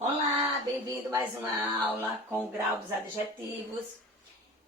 Olá, bem-vindo a mais uma aula com o grau dos adjetivos.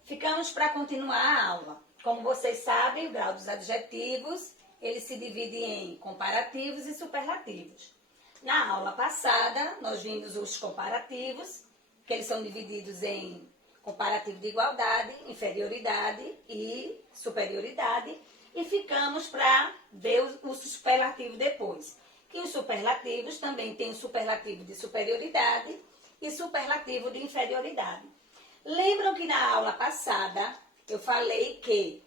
Ficamos para continuar a aula. Como vocês sabem, o grau dos adjetivos, ele se divide em comparativos e superlativos. Na aula passada, nós vimos os comparativos, que eles são divididos em comparativo de igualdade, inferioridade e superioridade, e ficamos para ver o superlativo depois. E os superlativos também tem o superlativo de superioridade e superlativo de inferioridade. Lembram que na aula passada eu falei que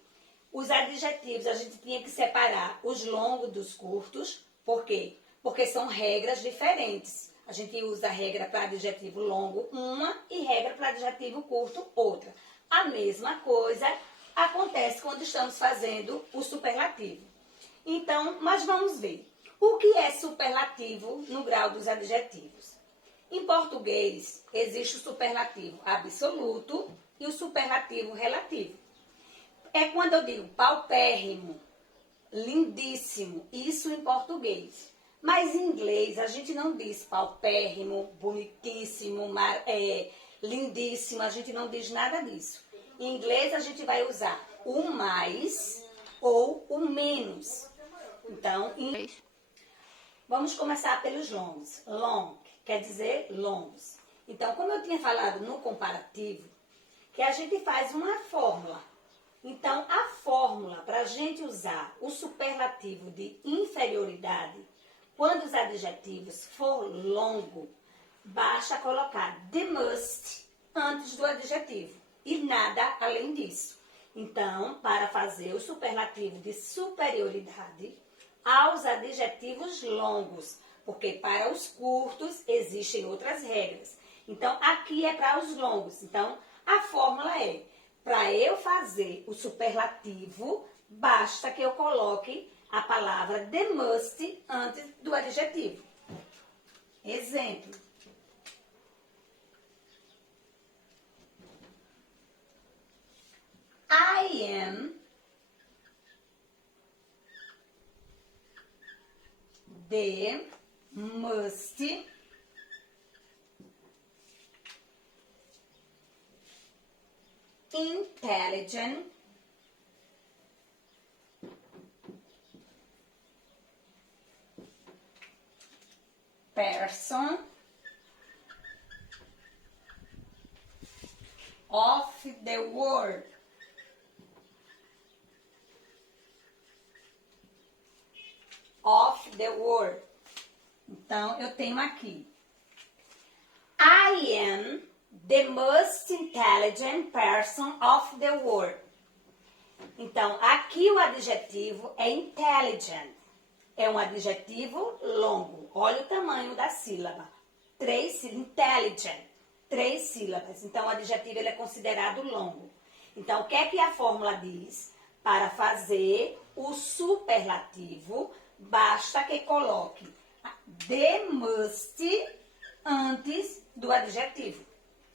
os adjetivos a gente tinha que separar os longos dos curtos. Por quê? Porque são regras diferentes. A gente usa a regra para adjetivo longo uma e regra para adjetivo curto outra. A mesma coisa acontece quando estamos fazendo o superlativo. Então, mas vamos ver. O que é superlativo no grau dos adjetivos? Em português, existe o superlativo absoluto e o superlativo relativo. É quando eu digo paupérrimo, lindíssimo, isso em português. Mas em inglês, a gente não diz paupérrimo, bonitíssimo, lindíssimo, a gente não diz nada disso. Em inglês, a gente vai usar o mais ou o menos. Então, vamos começar pelos longos. Long quer dizer longos. Então, como eu tinha falado no comparativo, que a gente faz uma fórmula. Então, a fórmula para a gente usar o superlativo de inferioridade, quando os adjetivos for longo, basta colocar the must antes do adjetivo e nada além disso. Então, para fazer o superlativo de superioridade, aos adjetivos longos, porque para os curtos existem outras regras. Então, aqui é para os longos. Então, a fórmula é, para eu fazer o superlativo, basta que eu coloque a palavra the must antes do adjetivo. Exemplo. I am the most intelligent person of the world. Of the world. Então, eu tenho aqui. I am the most intelligent person of the world. Então, aqui o adjetivo é intelligent. É um adjetivo longo. Olha o tamanho da sílaba. 3 sílabas. Intelligent. 3 sílabas. Então, o adjetivo ele é considerado longo. Então, o que é que a fórmula diz? Para fazer o superlativo, basta que coloque the must antes do adjetivo.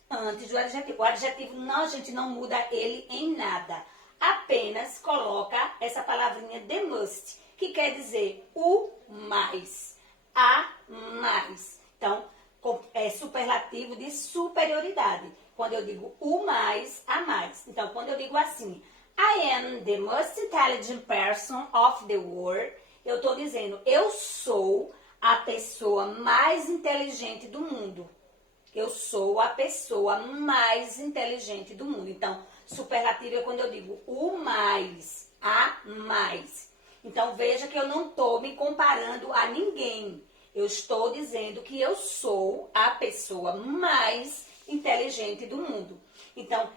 Antes do adjetivo. O adjetivo, não, a gente não muda ele em nada. Apenas coloca essa palavrinha the must, que quer dizer o mais, a mais. Então, é superlativo de superioridade. Quando eu digo o mais, a mais. Então, quando eu digo assim, I am the most intelligent person of the world, eu estou dizendo, eu sou a pessoa mais inteligente do mundo. Eu sou a pessoa mais inteligente do mundo. Então, superlativo é quando eu digo o mais, a mais. Então, veja que eu não estou me comparando a ninguém. Eu estou dizendo que eu sou a pessoa mais inteligente do mundo. Então,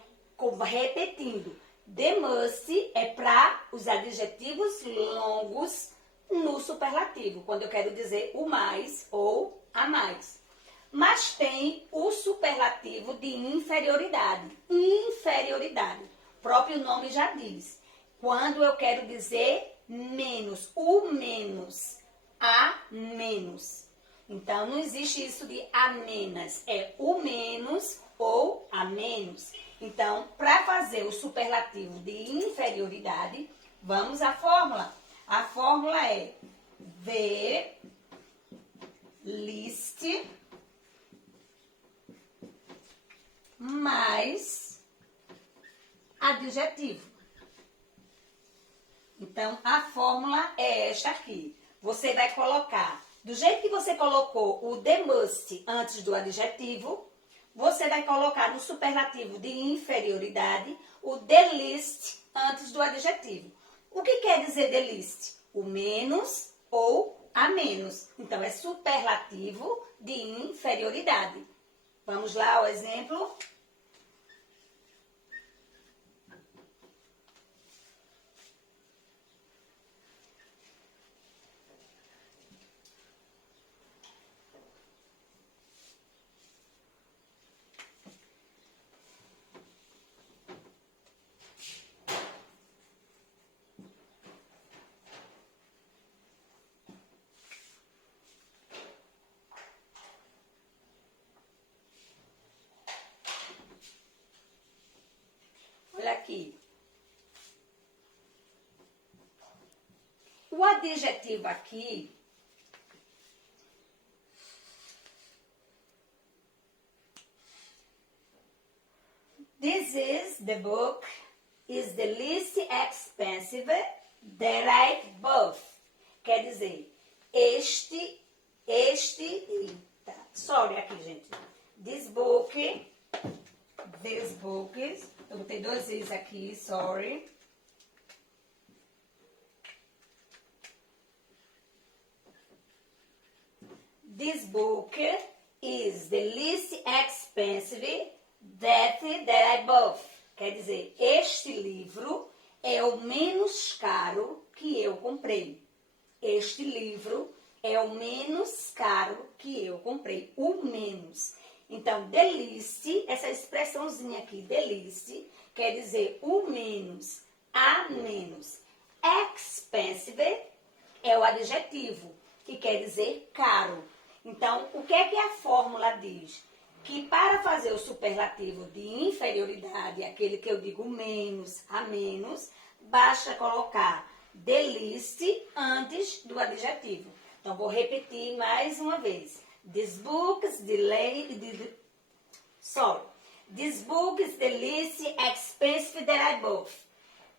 repetindo, the must é para os adjetivos longos no superlativo, quando eu quero dizer o mais ou a mais. Mas tem o superlativo de inferioridade. Inferioridade. O próprio nome já diz. Quando eu quero dizer menos, o menos, a menos. Então, não existe isso de a menos. É o menos ou a menos. Então, para fazer o superlativo de inferioridade, vamos à fórmula. A fórmula é the least mais adjetivo. Então, a fórmula é esta aqui. Você vai colocar, do jeito que você colocou o the must antes do adjetivo, você vai colocar no superlativo de inferioridade o the least antes do adjetivo. O que quer dizer the least? O menos ou a menos. Então, é superlativo de inferioridade. Vamos lá ao exemplo. Olha aqui. O adjetivo aqui this is the book is the least expensive that I bought. Quer dizer, sorry aqui, gente. This book is, eu botei dois is aqui, sorry. This book is the least expensive that I bought. Quer dizer, este livro é o menos caro que eu comprei. Este livro é o menos caro que eu comprei. O menos. Então, the least, essa expressãozinha aqui, the least, quer dizer o menos, a menos. Expensive é o adjetivo, que quer dizer caro. Então, o que é que a fórmula diz? Que para fazer o superlativo de inferioridade, aquele que eu digo menos a menos, basta colocar the least antes do adjetivo. Então, vou repetir mais uma vez. This book is the least expensive that I bought.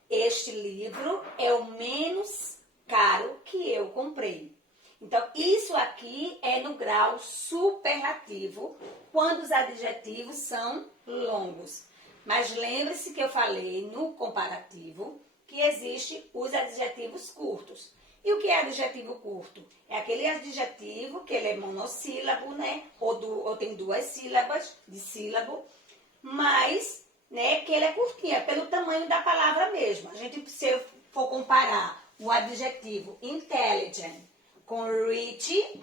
Este livro é o menos caro que eu comprei. Então, isso aqui é no grau superlativo, quando os adjetivos são longos. Mas lembre-se que eu falei no comparativo que existem os adjetivos curtos. E o que é adjetivo curto? É aquele adjetivo que ele é monossílabo, né? Ou tem duas sílabas de sílabo, mas né, que ele é curtinho, é pelo tamanho da palavra mesmo. A gente, se eu for comparar o adjetivo intelligent com rich,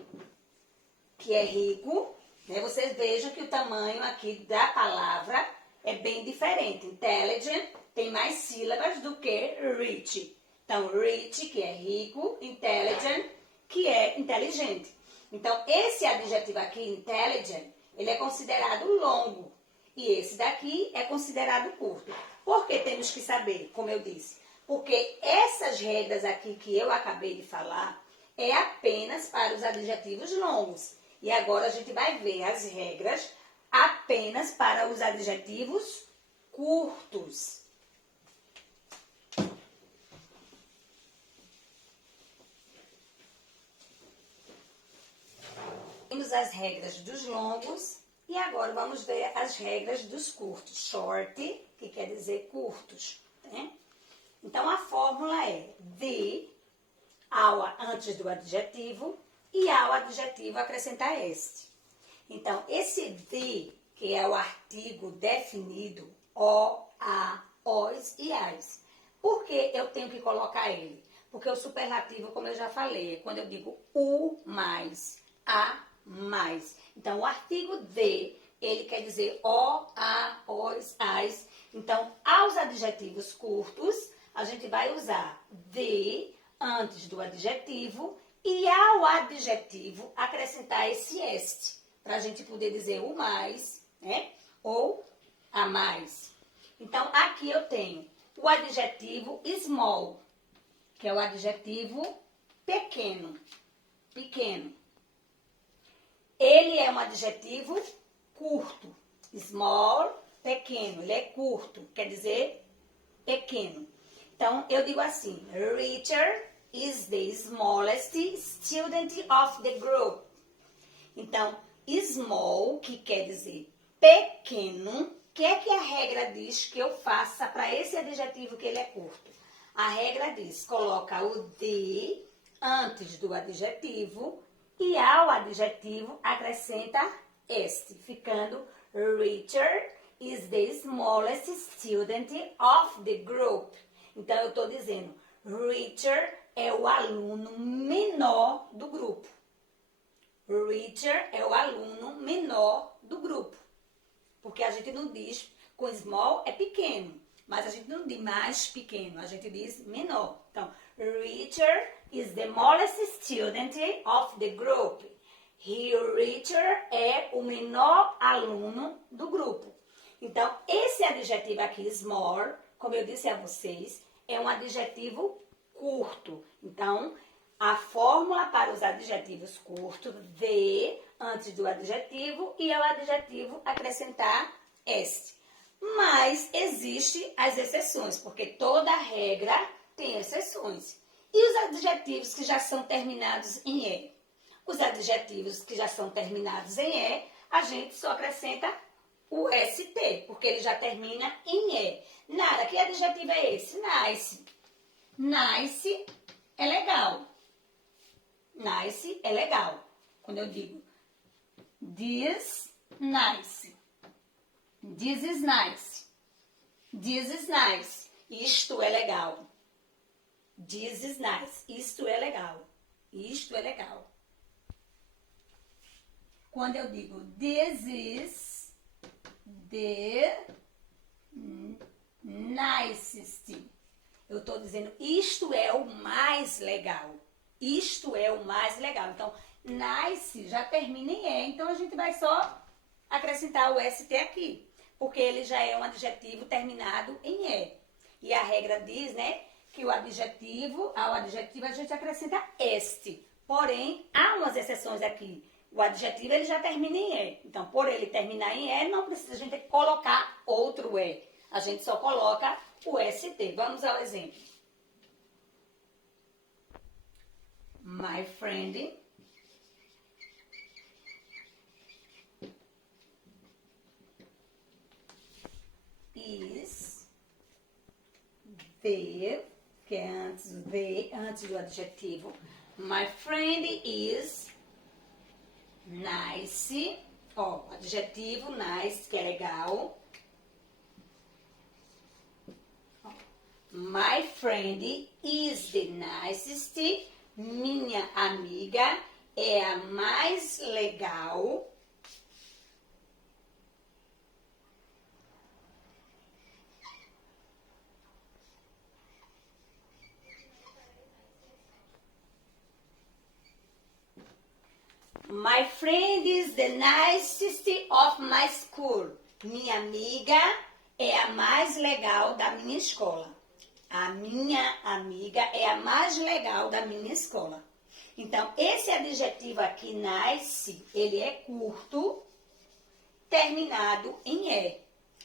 que é rico, né, vocês vejam que o tamanho aqui da palavra é bem diferente. Intelligent tem mais sílabas do que rich. Então, rich, que é rico, intelligent, que é inteligente. Então, esse adjetivo aqui, intelligent, ele é considerado longo. E esse daqui é considerado curto. Por que temos que saber, como eu disse? Porque essas regras aqui que eu acabei de falar é apenas para os adjetivos longos. E agora a gente vai ver as regras apenas para os adjetivos curtos. Vimos as regras dos longos e agora vamos ver as regras dos curtos. Short, que quer dizer curtos. Né? Então, a fórmula é the, ao antes do adjetivo, e ao adjetivo acrescentar este. Então, esse the, que é o artigo definido, o, a, os e as. Por que eu tenho que colocar ele? Porque o superlativo, como eu já falei, é quando eu digo o mais, a mais. Então, o artigo de, ele quer dizer o, a, os, as. Então, aos adjetivos curtos, a gente vai usar de antes do adjetivo e ao adjetivo acrescentar esse este, para a gente poder dizer o mais, né? Ou a mais. Então, aqui eu tenho o adjetivo small, que é o adjetivo pequeno, pequeno. Ele é um adjetivo curto. Small pequeno, ele é curto, quer dizer pequeno. Então, eu digo assim, Richard is the smallest student of the group. Então, small, que quer dizer pequeno, o que é que a regra diz que eu faça para esse adjetivo que ele é curto? A regra diz, coloca o the antes do adjetivo e ao adjetivo acrescenta este, ficando Richard is the smallest student of the group. Então, eu estou dizendo, Richard é o aluno menor do grupo. Richard é o aluno menor do grupo. Porque a gente não diz, com small é pequeno, mas a gente não diz mais pequeno, a gente diz menor. Então, Richard is the smallest student of the group. Richard é o menor aluno do grupo. Então, esse adjetivo aqui, small, como eu disse a vocês, é um adjetivo curto. Então, a fórmula para os adjetivos curtos, the antes do adjetivo e ao adjetivo acrescentar este. Mas existe as exceções, porque toda regra tem exceções. E os adjetivos que já são terminados em E? Os adjetivos que já são terminados em E, a gente só acrescenta o ST, porque ele já termina em E. Nara, que adjetivo é esse? Nice. Nice é legal. Nice é legal. Quando eu digo this nice. This is nice. This is nice. Isto é legal. This is nice. Isto é legal. Isto é legal. Quando eu digo this is the nicest, eu estou dizendo isto é o mais legal. Isto é o mais legal. Então, nice já termina em E. Então, a gente vai só acrescentar o ST aqui. Porque ele já é um adjetivo terminado em E. E a regra diz, né, que ao adjetivo a gente acrescenta este. Porém, há umas exceções aqui. O adjetivo ele já termina em E. Então, por ele terminar em E, não precisa a gente colocar outro E. A gente só coloca o ST. Vamos ao exemplo. My friend is the, que é antes do adjetivo. My friend is nice. Ó, adjetivo nice, que é legal. My friend is the nicest. Minha amiga é a mais legal. My friend is the nicest of my school. Minha amiga é a mais legal da minha escola. A minha amiga é a mais legal da minha escola. Então, esse adjetivo aqui, nice, ele é curto, terminado em E.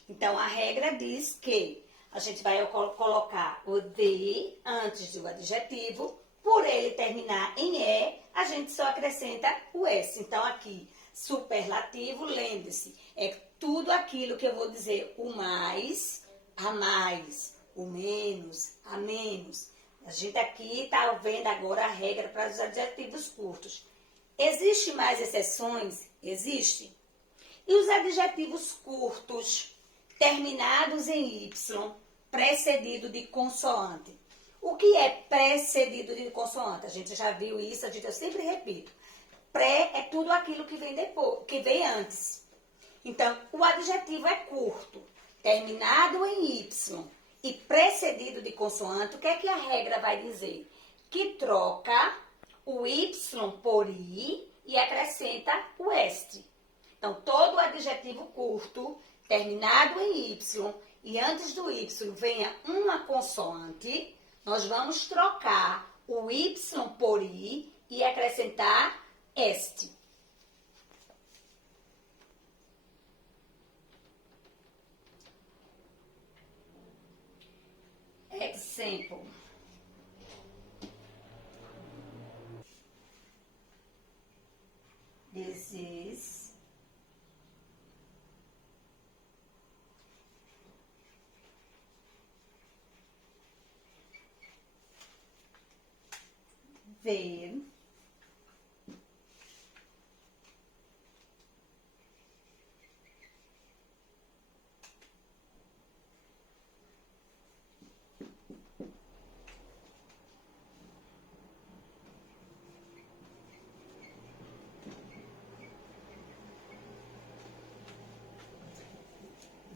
Então, a regra diz que a gente vai colocar o the antes do adjetivo. Por ele terminar em E, a gente só acrescenta o S. Então, aqui, superlativo, lembre-se, é tudo aquilo que eu vou dizer, o mais, a mais, o menos, a menos. A gente aqui está vendo agora a regra para os adjetivos curtos. Existem mais exceções? Existe. E os adjetivos curtos, terminados em Y, precedido de consoante? O que é precedido de consoante? A gente já viu isso, eu sempre repito. Pré é tudo aquilo que vem depois, que vem antes. Então, o adjetivo é curto, terminado em Y e precedido de consoante. O que é que a regra vai dizer? Que troca o Y por I e acrescenta o este. Então, todo adjetivo curto, terminado em Y e antes do Y venha uma consoante, nós vamos trocar o Y por I e acrescentar este. example. This is the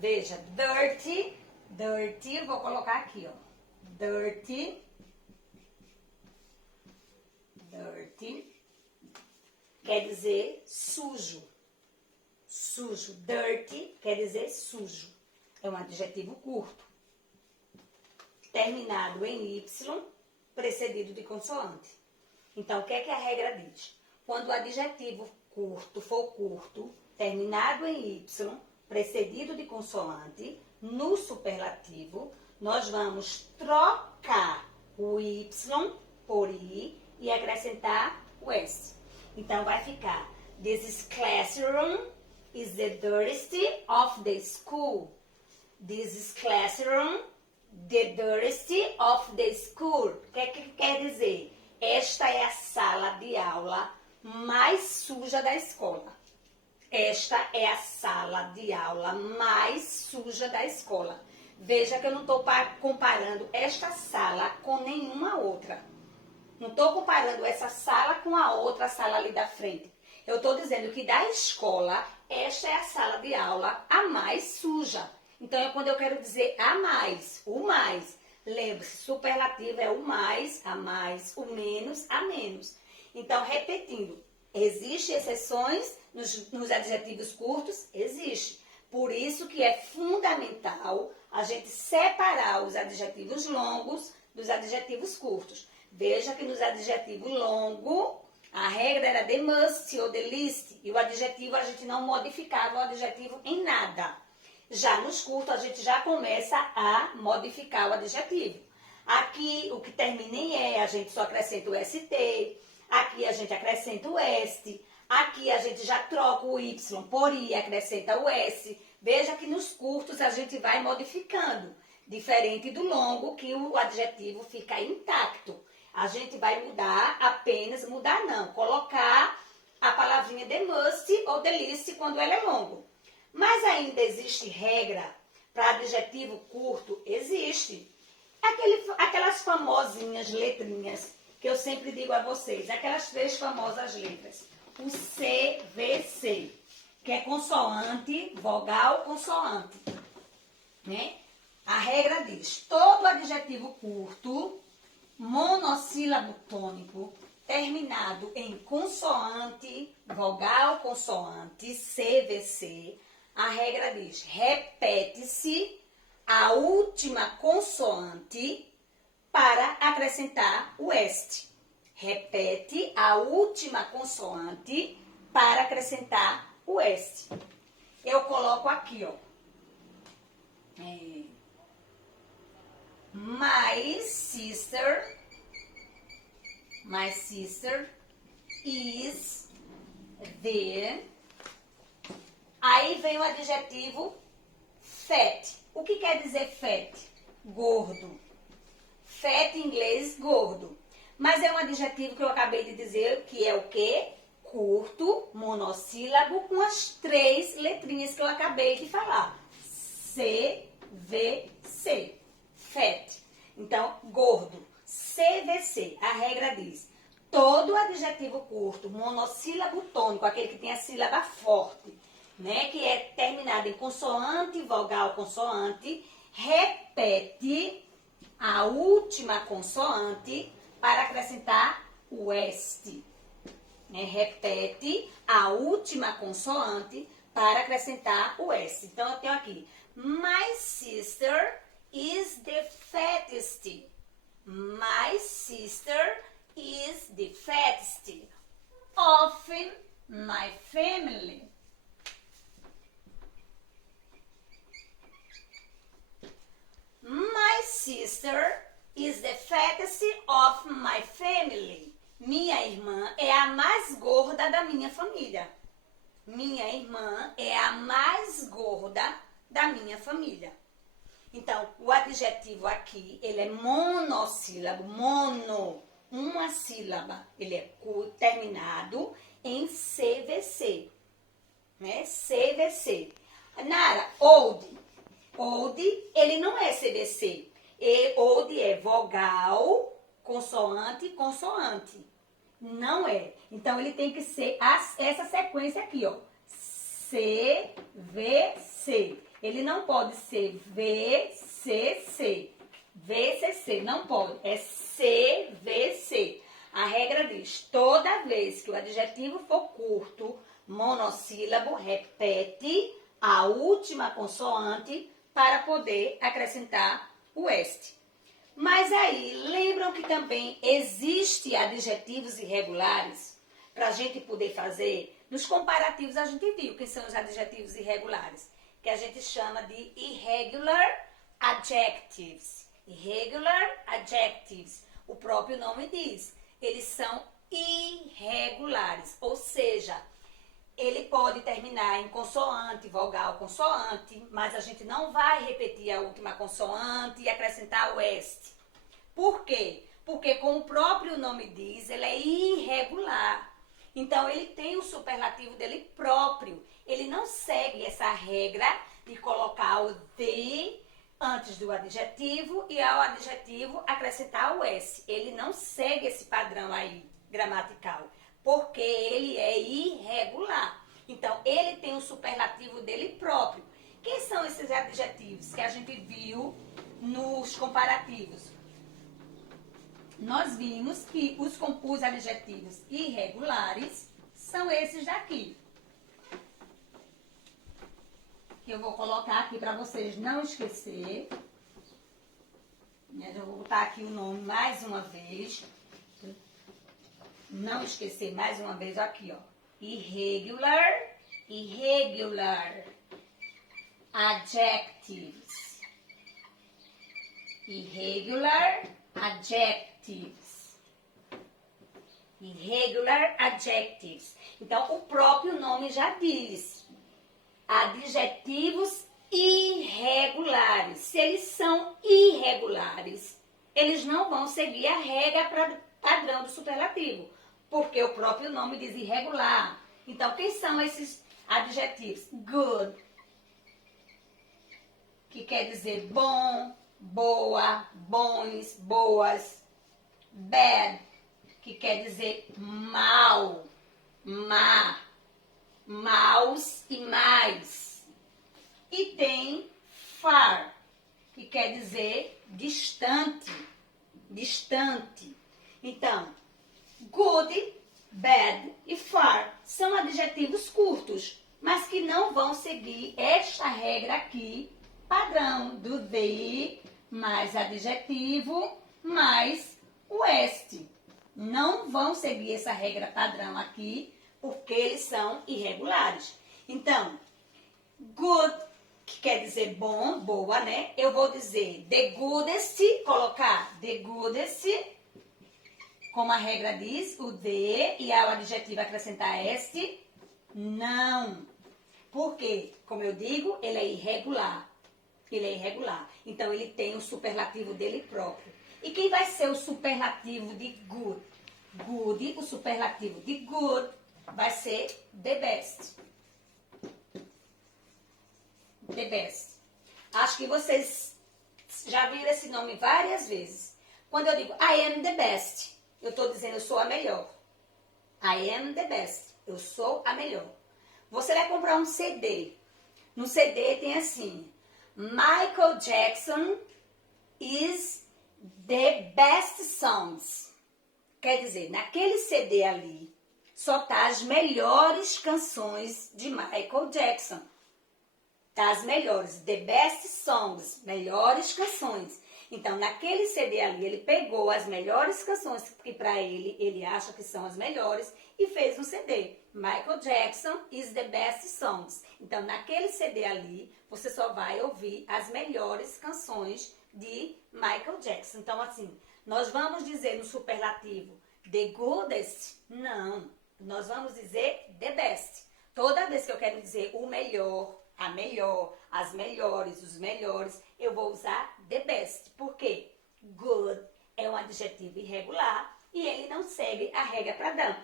Veja, dirty, dirty, eu vou colocar aqui, ó. Dirty, dirty, quer dizer sujo. Sujo, dirty, quer dizer sujo. É um adjetivo curto. Terminado em Y, precedido de consoante. Então, o que é que a regra diz? Quando o adjetivo curto for curto, terminado em Y, precedido de consoante, no superlativo, nós vamos trocar o Y por I e acrescentar o S. Então, vai ficar: This classroom is the dirtiest of the school. This classroom, the dirtiest of the school. O que quer dizer? Esta é a sala de aula mais suja da escola. Esta é a sala de aula mais suja da escola. Veja que eu não estou comparando esta sala com nenhuma outra. Não estou comparando essa sala com a outra sala ali da frente. Eu estou dizendo que da escola, esta é a sala de aula a mais suja. Então, é quando eu quero dizer a mais, o mais. Lembre-se, superlativo é o mais, a mais, o menos, a menos. Então, repetindo, existem exceções nos adjetivos curtos? Existe. Por isso que é fundamental a gente separar os adjetivos longos dos adjetivos curtos. Veja que nos adjetivos longos, a regra era the must ou the least. E o adjetivo, a gente não modificava o adjetivo em nada. Já nos curtos, a gente já começa a modificar o adjetivo. Aqui, o que termina em E, a gente só acrescenta o ST. Aqui, a gente acrescenta o ST. Aqui, a gente já troca o Y por I e acrescenta o S. Veja que nos curtos, a gente vai modificando. Diferente do longo, que o adjetivo fica intacto. A gente vai mudar apenas, mudar não, colocar a palavrinha the must ou the least quando ela é longo. Mas ainda existe regra para adjetivo curto? Existe. Aquelas famosinhas letrinhas que eu sempre digo a vocês, aquelas 3 famosas letras. O CVC, que é consoante, vogal, consoante. Né? A regra diz, todo adjetivo curto, monossílabo tônico, terminado em consoante, vogal, consoante, CVC, a regra diz, repete-se a última consoante para acrescentar o este. Repete a última consoante para acrescentar o este. Eu coloco aqui, ó. My sister is the... Aí vem o adjetivo fat. O que quer dizer fat? Gordo. Fat em inglês, gordo. Mas é um adjetivo que eu acabei de dizer que é o quê? Curto, monossílabo, com as 3 letrinhas que eu acabei de falar. CVC. Fat. Então, gordo. CVC. A regra diz, todo adjetivo curto, monossílabo tônico, aquele que tem a sílaba forte, né, que é terminado em consoante, vogal, consoante, repete a última consoante para acrescentar o este. Né? Repete a última consoante para acrescentar o S. Então, eu tenho aqui, my sister is the fattest. My sister is the fattest of my family. My sister is the fattest of my family. Minha irmã é a mais gorda da minha família. Minha irmã é a mais gorda da minha família. Então, o adjetivo aqui, ele é monossílabo, mono, uma sílaba. Ele é terminado em CVC, né? CVC. Nara, old. Old, ele não é CVC. Old é vogal, consoante, consoante. Não é. Então, ele tem que ser essa sequência aqui, ó. CVC. Ele não pode ser VCC. VCC, não pode. É CVC. A regra diz, toda vez que o adjetivo for curto, monossílabo, repete a última consoante para poder acrescentar o est. Mas aí, lembram que também existe adjetivos irregulares? Para a gente poder fazer, nos comparativos a gente viu que são os adjetivos irregulares, que a gente chama de irregular adjectives. Irregular adjectives, o próprio nome diz, eles são irregulares, ou seja, ele pode terminar em consoante, vogal, consoante, mas a gente não vai repetir a última consoante e acrescentar o est. Por quê? Porque, como o próprio nome diz, ele é irregular. Então, ele tem o superlativo dele próprio. Ele não segue essa regra de colocar o de antes do adjetivo e ao adjetivo acrescentar o s. Ele não segue esse padrão aí gramatical, porque ele é irregular. Então, ele tem o superlativo dele próprio. Quem são esses adjetivos que a gente viu nos comparativos? Nós vimos que os adjetivos irregulares são esses daqui. Que eu vou colocar aqui para vocês não esquecer. Eu vou botar aqui o nome mais uma vez. Não esquecer mais uma vez aqui, ó. Irregular, irregular adjectives. Irregular adjectives. Irregular adjectives. Então, o próprio nome já diz. Adjetivos irregulares. Se eles são irregulares, eles não vão seguir a regra padrão do superlativo, porque o próprio nome diz irregular. Então, quem são esses adjetivos? Good, que quer dizer bom, boa, bons, boas. Bad, que quer dizer mal, má, maus e mais. E tem far, que quer dizer distante, distante. Então, good, bad e far são adjetivos curtos, mas que não vão seguir esta regra aqui, padrão do the mais adjetivo mais o est. Não vão seguir essa regra padrão aqui, porque eles são irregulares. Então, good, que quer dizer bom, boa, né? Eu vou dizer the goodest, colocar the goodest, como a regra diz, o de e ao adjetivo acrescentar est, não. Por quê? Como eu digo, ele é irregular. Ele é irregular. Então, ele tem o superlativo dele próprio. E quem vai ser o superlativo de good? Good, o superlativo de good vai ser the best. The best. Acho que vocês já viram esse nome várias vezes. Quando eu digo I am the best, eu estou dizendo eu sou a melhor. I am the best. Eu sou a melhor. Você vai comprar um CD. No CD tem assim: Michael Jackson is the best songs. Quer dizer, naquele CD ali só tá as melhores canções de Michael Jackson. Tá as melhores, the best songs, melhores canções. Então, naquele CD ali, ele pegou as melhores canções que para ele acha que são as melhores e fez um CD. Michael Jackson is the best songs. Então, naquele CD ali, você só vai ouvir as melhores canções de Michael Jackson. Então, assim, nós vamos dizer no superlativo the goodest? Não. Nós vamos dizer the best. Toda vez que eu quero dizer o melhor, a melhor, as melhores, os melhores, eu vou usar the best. Por quê? Good é um adjetivo irregular e ele não segue a regra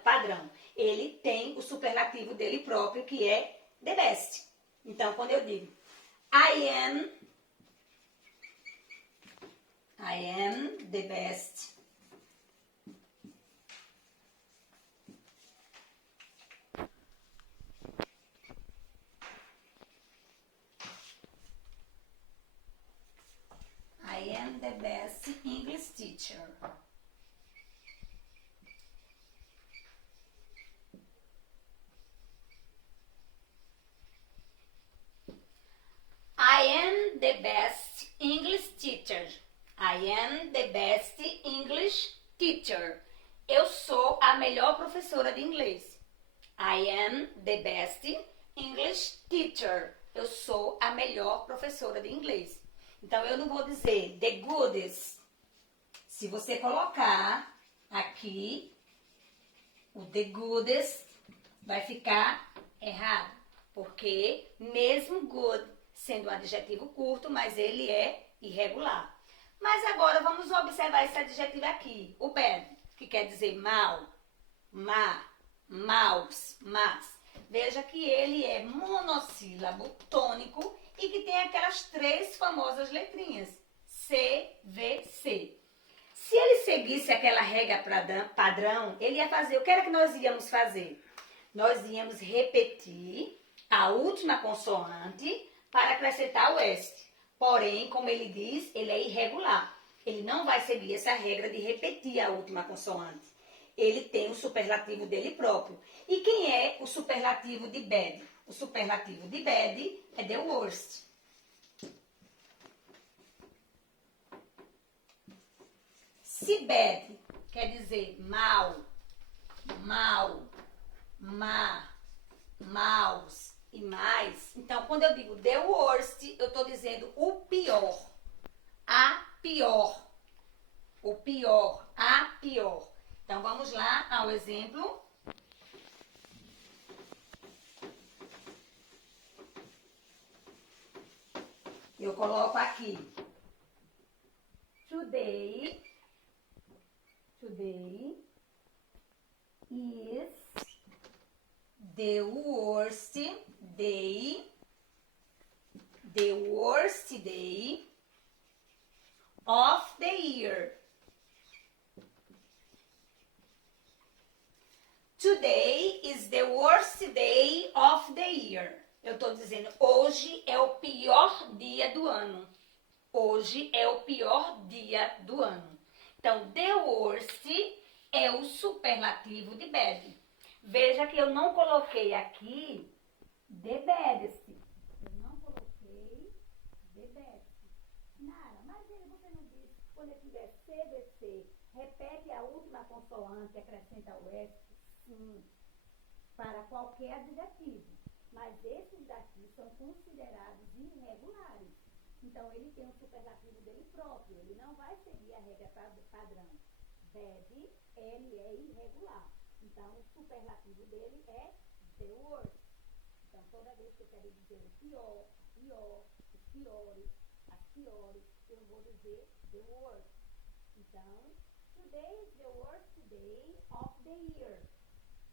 padrão. Ele tem o superlativo dele próprio, que é the best. Então, quando eu digo I am the best. I am the best English teacher. I am the best English teacher. I am the best English teacher. Eu sou a melhor professora de inglês. I am the best English teacher. Eu sou a melhor professora de inglês. Então, eu não vou dizer the goodest. Se você colocar aqui o the goodest, vai ficar errado. Porque mesmo good sendo um adjetivo curto, mas ele é irregular. Mas agora vamos observar esse adjetivo aqui, o bad, que quer dizer mal, má, maus, mas. Veja que ele é monossílabo, tônico e que tem aquelas três famosas letrinhas, C, V, C. Se ele seguisse aquela regra padrão, ele ia fazer, o que era que nós íamos fazer? Nós íamos repetir a última consoante para acrescentar o S. Porém, como ele diz, ele é irregular. Ele não vai seguir essa regra de repetir a última consoante. Ele tem o superlativo dele próprio. E quem é o superlativo de bad? O superlativo de bad é the worst. Se bad quer dizer mal, mal, má, maus e mais, então quando eu digo the worst, eu estou dizendo o pior, a pior, o pior, a pior. Então vamos lá ao exemplo. Eu coloco aqui today is the worst day of the year. Today is the worst day of the year. Eu estou dizendo, hoje é o pior dia do ano. Hoje é o pior dia do ano. Então, the worst é o superlativo de bad. Veja que eu não coloquei aqui the baddest. Eu não coloquei the best. Nada, mas você não disse, quando eu tiver CVC, repete a última consoante e acrescenta o S? Sim, para qualquer adjetivo. Mas esses daqui são considerados irregulares. Então, ele tem um superlativo dele próprio. Ele não vai seguir a regra padrão. Bad, ele é irregular. Então, o superlativo dele é the worst. Então, toda vez que eu quero dizer o pior, os piores, as piores, eu vou dizer the worst. Então, today is the worst day of the year.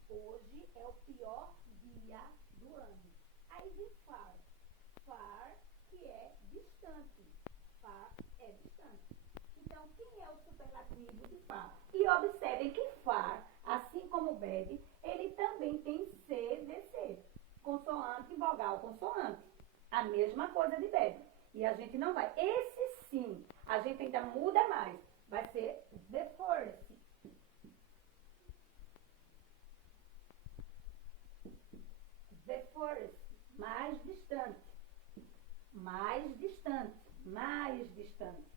Hoje é o pior dia do ano. Aí vem far. Far, que é distante. Far é distante. Então, quem é o superlativo de far? E observem que far, assim como bad, ele também tem CVC. Consoante, vogal, consoante. A mesma coisa de bad. E a gente não vai. Esse sim, a gente ainda muda mais. Vai ser the first. The first, mais distante, mais distante, mais distante.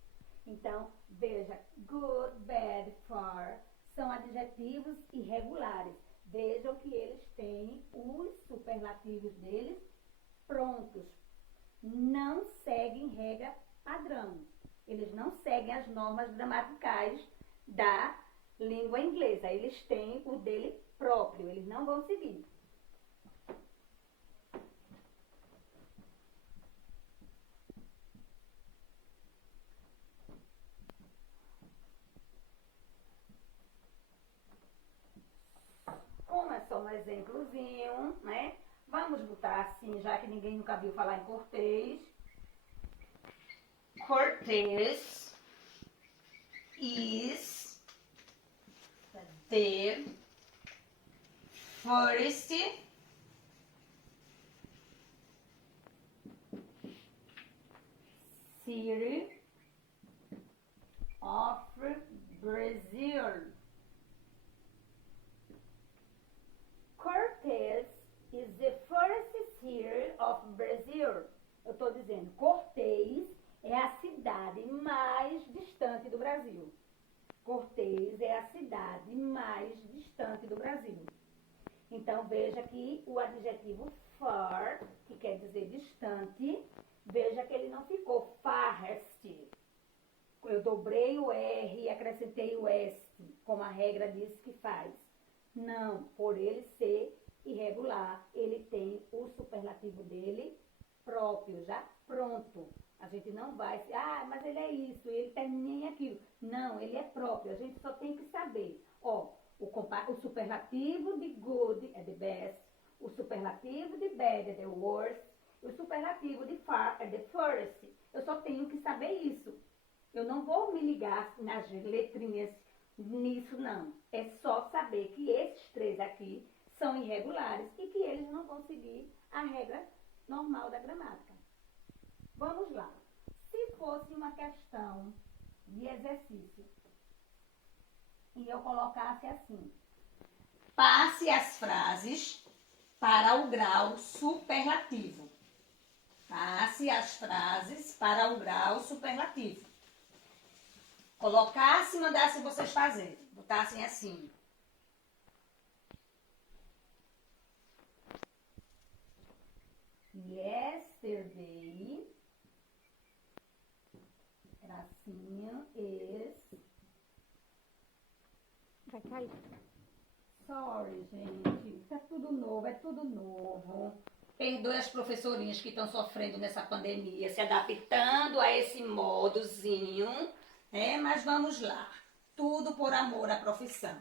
Então, veja, good, bad, far, são adjetivos irregulares. Vejam que eles têm os superlativos deles prontos. Não seguem regra padrão. Eles não seguem as normas gramaticais da língua inglesa. Eles têm o dele próprio, eles não vão seguir. Como é só um exemplozinho, né? Vamos botar assim, já que ninguém nunca viu falar em Cortês. Cortês is the first city of Brazil. Cortês is the first city of Brazil. Eu estou dizendo, Cortês é a cidade mais distante do Brasil. Cortês é a cidade mais distante do Brasil. Então, veja que o adjetivo far, que quer dizer distante, veja que ele não ficou farthest. Eu dobrei o R e acrescentei o S, como a regra diz que faz. Não, por ele ser irregular, ele tem o superlativo dele próprio, já pronto. A gente não vai, mas ele é isso, ele termina em aquilo. Não, ele é próprio, a gente só tem que saber. Ó, o superlativo de good é the best, o superlativo de bad é the worst, o superlativo de far é the first. Eu só tenho que saber isso. Eu não vou me ligar nas letrinhas nisso, não. É só saber que esses três aqui são irregulares e que eles não vão seguir a regra normal da gramática. Vamos lá. Se fosse uma questão de exercício e eu colocasse assim: passe as frases para o grau superlativo. Passe as frases para o grau superlativo. Colocasse e mandasse vocês fazerem. Botassem assim. Yesterday, tracinho, is... Vai cair. Sorry, gente. Tá tudo novo, é tudo novo. Perdoe as professorinhas que estão sofrendo nessa pandemia, se adaptando a esse modozinho, né? Mas vamos lá. Tudo por amor à profissão.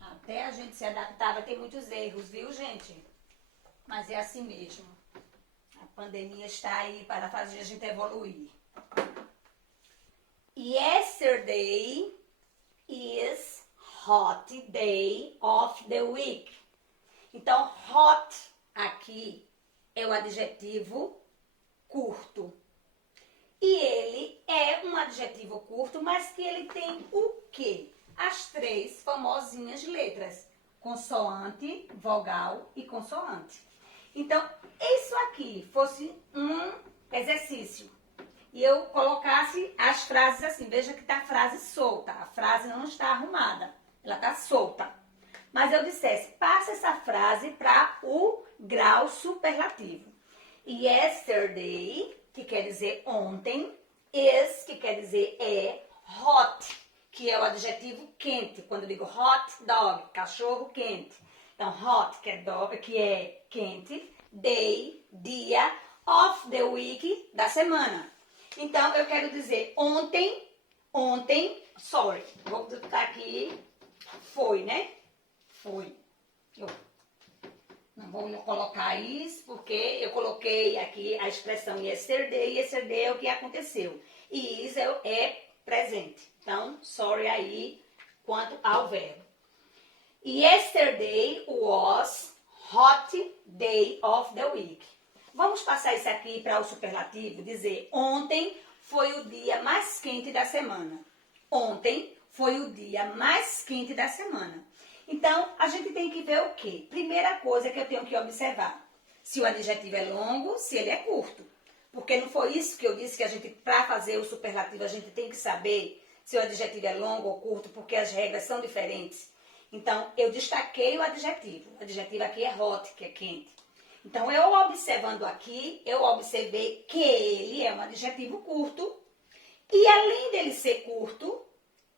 Até a gente se adaptar, vai ter muitos erros, viu, gente? Mas é assim mesmo. A pandemia está aí para fazer a gente evoluir. Yesterday is hot day of the week. Então, hot aqui é o adjetivo curto. E ele é um adjetivo curto, mas que ele tem o quê? As três famosinhas letras: consoante, vogal e consoante. Então, isso aqui fosse um exercício e eu colocasse as frases assim, veja que está a frase solta, a frase não está arrumada, ela está solta. Mas eu dissesse, passa essa frase para o grau superlativo. Yesterday, que quer dizer ontem, is, que quer dizer é, hot, que é o adjetivo quente. Quando eu digo hot dog, cachorro quente. Então, hot, que é quente, day, dia, of the week, da semana. Então, eu quero dizer ontem, sorry, vou botar aqui, foi, né? Foi. Eu não vou colocar isso, porque eu coloquei aqui a expressão yesterday é o que aconteceu. E is é presente. Então, sorry aí quanto ao verbo. Yesterday was hot day of the week. Vamos passar isso aqui para o superlativo, dizer ontem foi o dia mais quente da semana. Ontem foi o dia mais quente da semana. Então, a gente tem que ver o quê? Primeira coisa que eu tenho que observar, se o adjetivo é longo, se ele é curto. Porque não foi isso que eu disse que a gente, para fazer o superlativo, a gente tem que saber se o adjetivo é longo ou curto, porque as regras são diferentes. Então, eu destaquei o adjetivo. O adjetivo aqui é hot, que é quente. Então, eu observando aqui, eu observei que ele é um adjetivo curto. E além dele ser curto,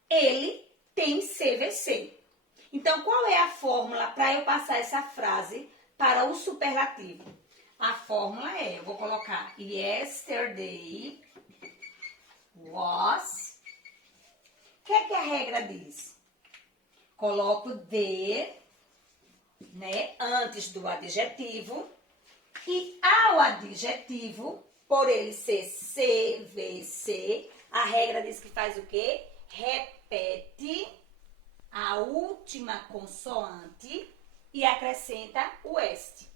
ele tem CVC. Então, qual é a fórmula para eu passar essa frase para o superlativo? A fórmula é, eu vou colocar yesterday was. O que é que a regra diz? Coloco the, né, antes do adjetivo. E ao adjetivo, por ele ser CVC, a regra diz que faz o quê? Repete a última consoante e acrescenta o est.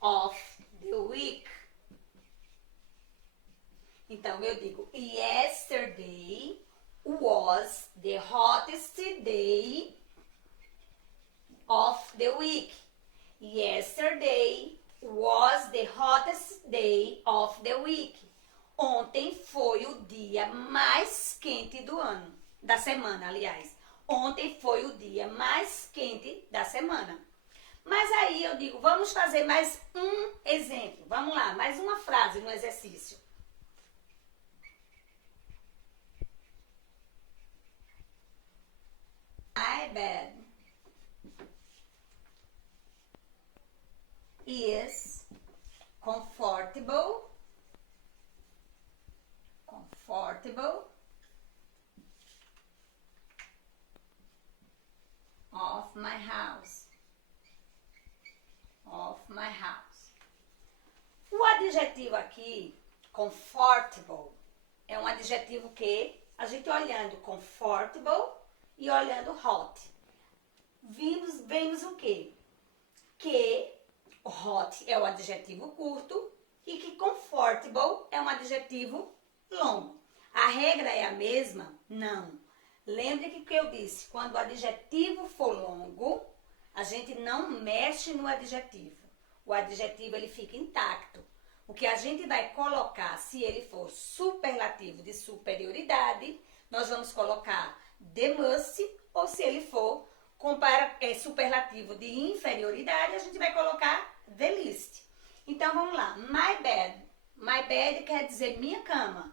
Of the week. Então, eu digo, yesterday was the hottest day of the week. Yesterday was the hottest day of the week. Ontem foi o dia mais quente do ano, da semana, aliás. Ontem foi o dia mais quente da semana. Mas aí eu digo, vamos fazer mais um exemplo. Vamos lá, mais uma frase no exercício. My bed is comfortable of my house. O adjetivo aqui, comfortable, é um adjetivo que a gente olhando comfortable e olhando hot. Vemos o quê? Que hot é o adjetivo curto e que comfortable é um adjetivo longo. A regra é a mesma? Não. Lembre que eu disse, quando o adjetivo for longo, a gente não mexe no adjetivo. O adjetivo ele fica intacto. O que a gente vai colocar, se ele for superlativo de superioridade, nós vamos colocar the must, ou se ele for superlativo de inferioridade, a gente vai colocar the least. Então, vamos lá. My bed. My bed quer dizer minha cama.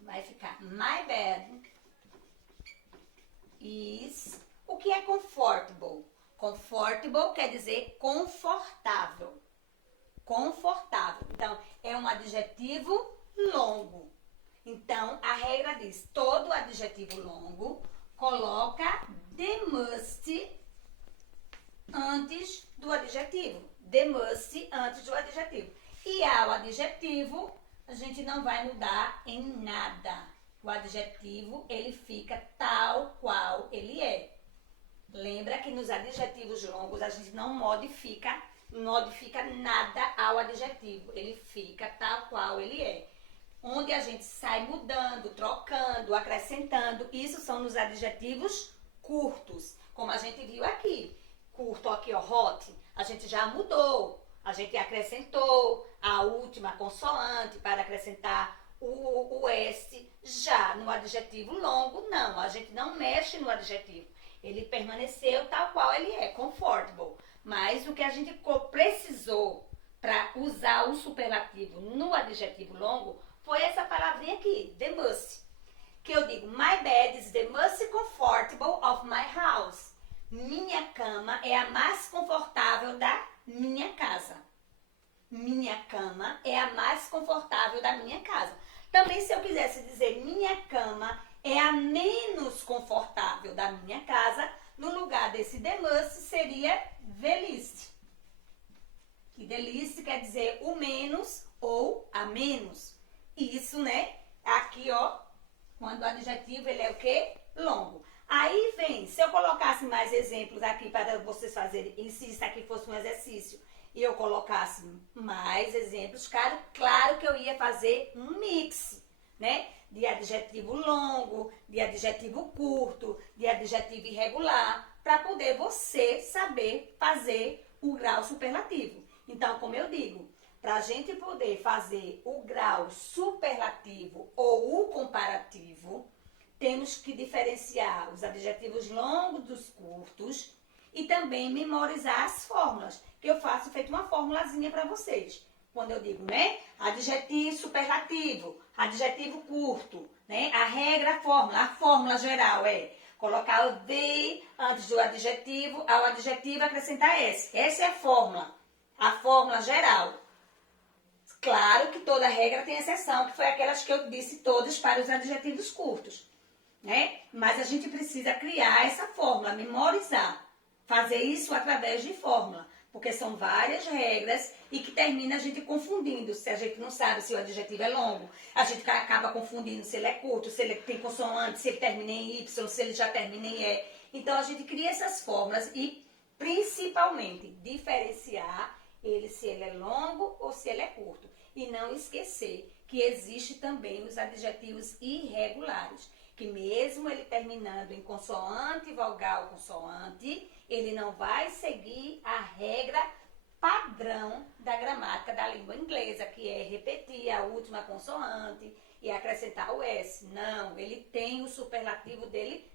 Vai ficar my bed is. O que é comfortable? Comfortable quer dizer confortável. Confortável. Então, é um adjetivo longo. Então, a regra diz, todo adjetivo longo coloca the must antes do adjetivo. The must antes do adjetivo. E ao adjetivo, a gente não vai mudar em nada. O adjetivo, ele fica tal qual ele é. Lembra que nos adjetivos longos, a gente não modifica nada ao adjetivo. Ele fica tal qual ele é. Onde a gente sai mudando, trocando, acrescentando, isso são nos adjetivos curtos, como a gente viu aqui. Curto aqui, ó, hot, a gente já mudou, a gente acrescentou a última consoante para acrescentar o est. Já no adjetivo longo, não, a gente não mexe no adjetivo. Ele permaneceu tal qual ele é, comfortable. Mas o que a gente precisou para usar o superlativo no adjetivo longo foi essa palavrinha aqui, the must. Que eu digo, my bed is the most comfortable of my house. Minha cama é a mais confortável da minha casa. Minha cama é a mais confortável da minha casa. Também, se eu quisesse dizer minha cama é a menos confortável da minha casa, no lugar desse the must seria the least. E the least quer dizer o menos ou a menos. Isso, né? Aqui, ó, quando o adjetivo ele é o quê? Longo. Aí vem, se eu colocasse mais exemplos aqui para vocês fazerem, e se isso aqui fosse um exercício, e eu colocasse mais exemplos, claro que eu ia fazer um mix, né? De adjetivo longo, de adjetivo curto, de adjetivo irregular, para poder você saber fazer o grau superlativo. Então, como eu digo, para a gente poder fazer o grau superlativo ou o comparativo, temos que diferenciar os adjetivos longos dos curtos e também memorizar as fórmulas, que eu faço feito uma formulazinha para vocês. Quando eu digo, né, adjetivo superlativo, adjetivo curto, né, a regra, a fórmula geral é colocar o de antes do adjetivo, ao adjetivo acrescentar S. Essa é a fórmula geral. Claro que toda regra tem exceção, que foi aquelas que eu disse todas para os adjetivos curtos, né? Mas a gente precisa criar essa fórmula, memorizar, fazer isso através de fórmula, porque são várias regras e que termina a gente confundindo. Se a gente não sabe se o adjetivo é longo, a gente acaba confundindo se ele é curto, se ele tem consoante, se ele termina em Y, se ele já termina em E. Então a gente cria essas fórmulas e principalmente diferenciar ele se ele é longo ou se ele é curto. E não esquecer que existe também os adjetivos irregulares, que mesmo ele terminando em consoante, vogal, consoante, ele não vai seguir a regra padrão da gramática da língua inglesa, que é repetir a última consoante e acrescentar o S. Não, ele tem o superlativo dele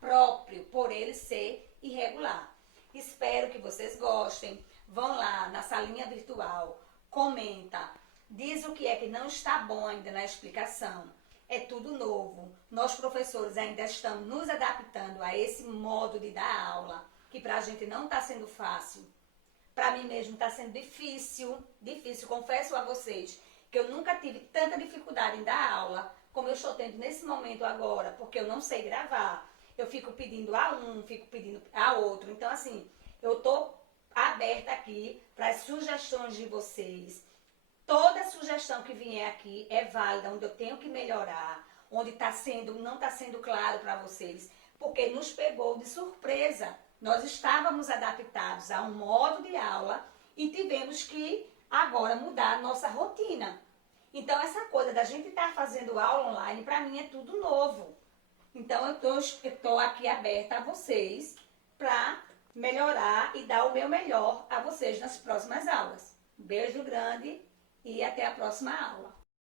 próprio, por ele ser irregular. Espero que vocês gostem. Vão lá na salinha virtual, comenta, diz o que é que não está bom ainda na explicação. É tudo novo. Nós, professores, ainda estamos nos adaptando a esse modo de dar aula, que para a gente não está sendo fácil. Para mim mesmo está sendo difícil. Confesso a vocês que eu nunca tive tanta dificuldade em dar aula como eu estou tendo nesse momento agora, porque eu não sei gravar. Eu fico pedindo a um, fico pedindo a outro. Então, assim, eu estou aberta aqui para as sugestões de vocês. Toda sugestão que vier aqui é válida, onde eu tenho que melhorar, onde não está sendo claro para vocês, porque nos pegou de surpresa. Nós estávamos adaptados a um modo de aula e tivemos que agora mudar a nossa rotina. Então, essa coisa da gente estar fazendo aula online, para mim é tudo novo. Então, eu estou aqui aberta a vocês para melhorar e dar o meu melhor a vocês nas próximas aulas. Um beijo grande e até a próxima aula.